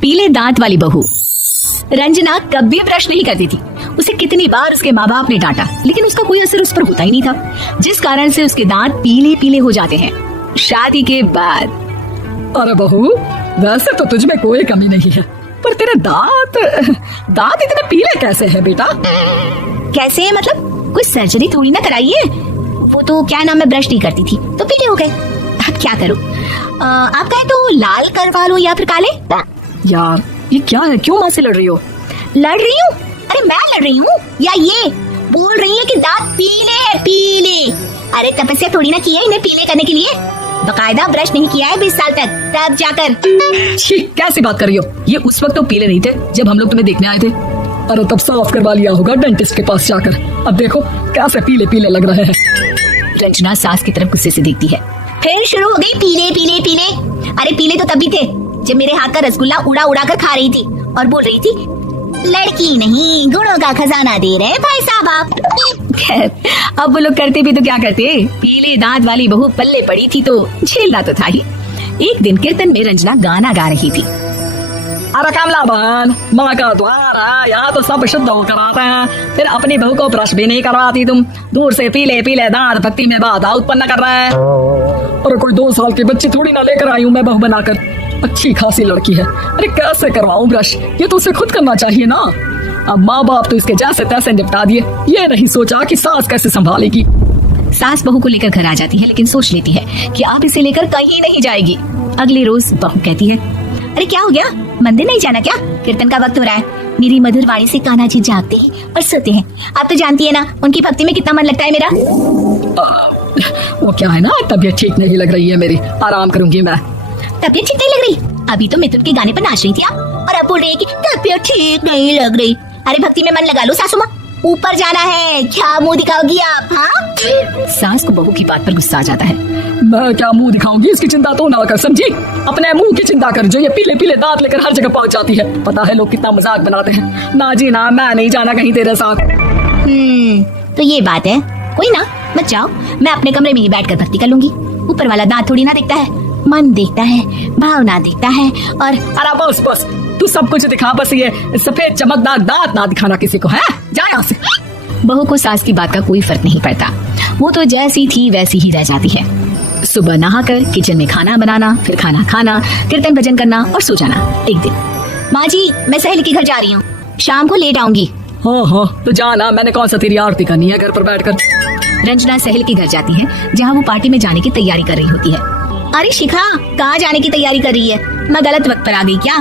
पीले दांत वाली बहू। रंजना कभी ब्रश नहीं करती थी। उसे कितनी बार उसके माँ बाप ने डांटा, लेकिन उसका कोई असर उस पर होता ही नहीं था, जिस कारण से उसके दांत पीले पीले हो जाते हैं। शादी के बाद अरे बहू, वैसे तो तुझ में कोई कमी नहीं है, पर तेरे दांत इतने पीले कैसे हैं बेटा? कैसे है मतलब? कोई सर्जरी थोड़ी ना कराई है। वो तो क्या नाम, मैं ब्रश नहीं करती थी तो पीले हो गए। अब क्या करूं? आप कहें तो लाल करवा लो या फिर काले। यार ये क्या है, क्यों माँ से लड़ रही हो? लड़ रही हूँ? अरे मैं लड़ रही हूँ या ये बोल रही है कि दांत पीले हैं, पीले। अरे तपस्या थोड़ी ना की है इन्हें पीले करने के लिए, बकायदा ब्रश नहीं किया है 20 साल तक, तब जाकर। कैसी बात कर रही हो? ये उस वक्त तो पीले नहीं थे जब हम लोग तुम्हें देखने आए थे। अरे तब साफ करवा लिया होगा डेंटिस्ट के पास जाकर। अब देखो कैसे पीले पीले लग रहे हैं। रंजना सास की तरफ गुस्से से देखती है। फिर शुरू हो गई पीले पीले पीले। अरे पीले तो तभी थे जब मेरे हाथ का रसगुल्ला उड़ा उड़ा कर खा रही थी और बोल रही थी, लड़की नहीं गुणों का खजाना दे रहे भाई साहब आप। खैर अब वो लोग करते भी तो क्या करते, पीले दांत वाली बहू पल्ले पड़ी थी तो झेलना तो था ही। एक दिन कीर्तन में रंजना गाना गा रही थी। अरे कमला बहन, माँ का द्वार है, यहाँ तो सब शुद्ध होकर आते हैं, फिर अपनी बहू को ब्रश भी नहीं करवाती तुम। दूर से पीले पीले दांत भक्ति में बाधा उत्पन्न कर रहे हैं। अरे कोई 2 साल की बच्ची थोड़ी ना लेकर आई हूँ मैं बहू बनाकर, अच्छी खासी लड़की है। अरे कैसे करवाऊं ब्रश, ये तो उसे खुद करना चाहिए ना। अब माँ बाप तो इसके जैसे तैसे निपटा दिए, ये नहीं सोचा कि सास कैसे संभालेगी। सास बहू को लेकर घर आ जाती है, लेकिन सोच लेती है कि आप इसे लेकर कहीं नहीं जाएगी। अगले रोज बहू कहती है, अरे क्या हो गया, मंदिर नहीं जाना क्या? कीर्तन का वक्त हो रहा है। मेरी मधुर वाणी से कान्हा जी जागते हैं और सोते हैं। आप तो जानती है ना उनकी भक्ति में कितना मन लगता है मेरा। वो क्या है ना, तबीयत ठीक नहीं लग रही है मेरी, आराम करूंगी मैं। तबीयत ठीक नहीं लग रही? अभी तो मिथुन के गाने पर नाच रही थी आप, और अब बोल रही है कि तबीयत ठीक नहीं लग रही। अरे भक्ति में मन लगा लो सासू माँ, ऊपर जाना है, क्या मुंह दिखाओगी आप? हाँ? सास को बहू की बात पर गुस्सा आ जाता है। मैं क्या मुंह दिखाऊंगी, इसकी चिंता तो ना कर, समझी? अपने मुंह की चिंता कर, जो ये पीले पीले दांत लेकर हर जगह पहुंच जाती है। पता है लोग कितना मजाक बनाते हैं। ना जी ना, मैं नहीं जाना कहीं तेरे साथ। तो ये बात है, कोई ना, मत जाओ, मैं अपने कमरे में ही बैठकर भक्ति कर लूंगी। ऊपर वाला दांत थोड़ी ना देखता है, मन देखता है, भावना देखता है। और अरे बस बस, तू सब कुछ दिखा, बस ये सफेद चमकदार दांत ना दिखाना किसी को, है? जा यहाँ से। बहू को सास की बात का कोई फर्क नहीं पड़ता, वो तो जैसी थी वैसी ही रह जाती है। सुबह नहाकर किचन में खाना बनाना, फिर खाना खाना, कीर्तन भजन करना और सो जाना। एक दिन, माँ जी मैं सहेली के घर जा रही हूँ, शाम को लेट आऊंगी। हाँ तो जाना, मैंने कौन सा तेरी आरती करनी है घर पर बैठकर। रंजना सहेली के घर जाती है, जहाँ वो पार्टी में जाने की तैयारी कर रही होती है। अरे शिखा, कहाँ जाने की तैयारी कर रही है? मैं गलत वक्त पर आ गई क्या?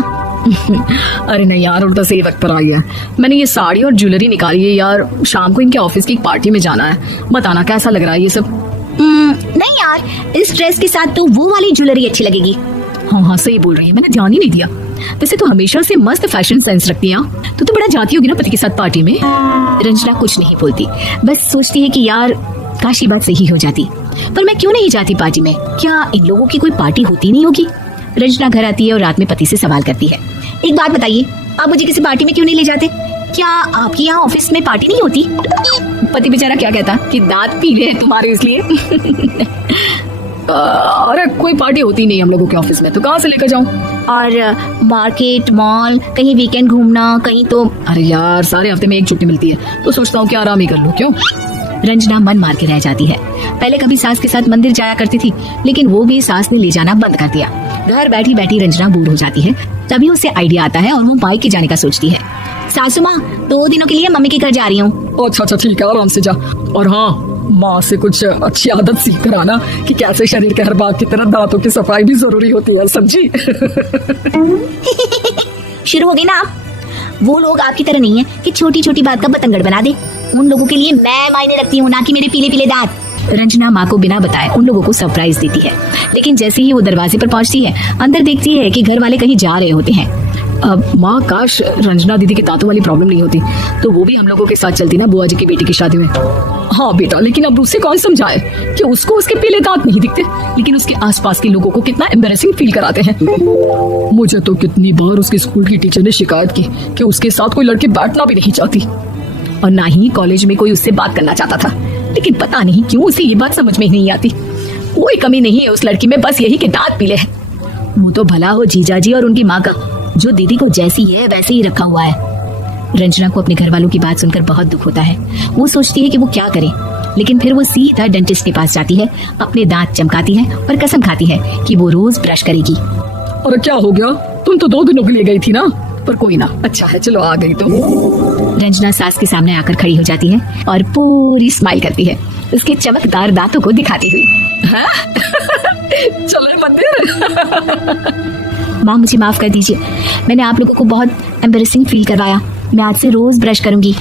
अरे नहीं यार, उल्टा सही वक्त पर आ गया। मैंने ये साड़ी और ज्वेलरी निकाली है यार, शाम को इनके ऑफिस की एक पार्टी में जाना है। बताना कैसा लग रहा है ये सब? नहीं यार, इस ड्रेस के साथ तो वो वाली ज्वेलरी अच्छी लगेगी। हाँ सही बोल रही है, मैंने ध्यान ही नहीं दिया। वैसे तो हमेशा से मस्त फैशन सेंस रखती है। तो बड़ा जाती होगी ना पति के साथ पार्टी में। रंजना कुछ नहीं बोलती, बस सोचती है कि यार काश ये बात सही हो जाती, पर मैं क्यों नहीं जाती पार्टी में? क्या इन लोगों की कोई पार्टी होती नहीं होगी? रंजना घर आती है और रात में पति से सवाल करती है, एक बात बताइए, आप मुझे किसी पार्टी में क्यों नहीं ले जाते? क्या आपके यहाँ ऑफिस में पार्टी नहीं होती? पति बेचारा क्या कहता कि दांत पीले हैं तुम्हारे इसलिए। अरे कोई पार्टी होती नहीं हम लोगों के ऑफिस में, तो कहाँ से लेकर जाऊँ? और मार्केट, मॉल, कहीं वीकेंड घूमना, कहीं तो। अरे यार सारे हफ्ते में एक छुट्टी मिलती है, तो सोचता हूँ कि आराम ही कर लूँ। क्यों? रंजना मन मार के रह जाती है। पहले कभी सास के साथ मंदिर जाया करती थी, लेकिन वो भी सास ने ले जाना बंद कर दिया। घर बैठी बैठी रंजना बोर हो जाती है, तभी उसे आइडिया आता है और वो बाइक के जाने का सोचती है। सासू माँ, 2 दिनों के लिए मम्मी के घर जा रही हूँ। अच्छा ठीक है, आराम से जा। और हाँ, माँ से कुछ अच्छी आदत सीख कर आना कि कैसे शरीर के हर भाग की तरह दांतों की सफाई भी जरूरी होती है, समझी? शुरू हो गई ना आप? वो लोग आपकी तरह नहीं है कि छोटी छोटी बात का बतंगड़ बना दे। उन लोगों के लिए मैं मायने रखती हूँ, ना कि मेरे पीले पीले दांत। रंजना माँ को बिना बताए उन लोगों को सरप्राइज देती है, लेकिन जैसे ही वो दरवाजे पर पहुँचती है, अंदर देखती है कि घर वाले कहीं जा रहे होते हैं। अब माँ, काश रंजना दीदी के दांतों वाली प्रॉब्लम नहीं होती, तो वो भी हम लोगों के साथ चलती ना बुआ जी की बेटी की शादी में। हाँ बेटा, लेकिन अब उसे कौन समझाए कि उसको उसके पीले दांत नहीं दिखते, लेकिन उसके आसपास के लोगों को कितना एम्बैरेसिंग फील कराते हैं। मुझे तो कितनी बार उसके स्कूल की टीचर ने शिकायत की कि उसके साथ कोई लड़की बैठना भी नहीं चाहती, और ना ही कॉलेज में कोई उससे बात करना चाहता था। लेकिन पता नहीं क्यों उसे ये बात समझ में ही नहीं आती। कोई कमी नहीं है उस लड़की में, बस यही कि दांत पीले हैं। वो तो भला हो जीजा जी और उनकी माँ का, जो दीदी को जैसी है वैसे ही रखा हुआ है। रंजना को अपने घर वालों की बात सुनकर बहुत दुख होता है। वो सोचती है कि वो क्या करे, लेकिन फिर वो सीधा डेंटिस्ट के पास जाती है, अपने दांत चमकाती है और कसम खाती है कि वो रोज ब्रश करेगी। अरे क्या हो गया, तुम तो 2 दिनों के लिए गई थी ना। पर कोई ना, अच्छा है, चलो आ गई तो। रंजना सास के सामने आकर खड़ी हो जाती है और पूरी स्माइल करती है, उसके चमकदार दांतों को दिखाती हुई। चलो मंदिर। माँ मुझे माफ कर दीजिए, मैंने आप लोगों को बहुत एम्बेरसिंग फील करवाया। मैं आज से रोज ब्रश करूंगी।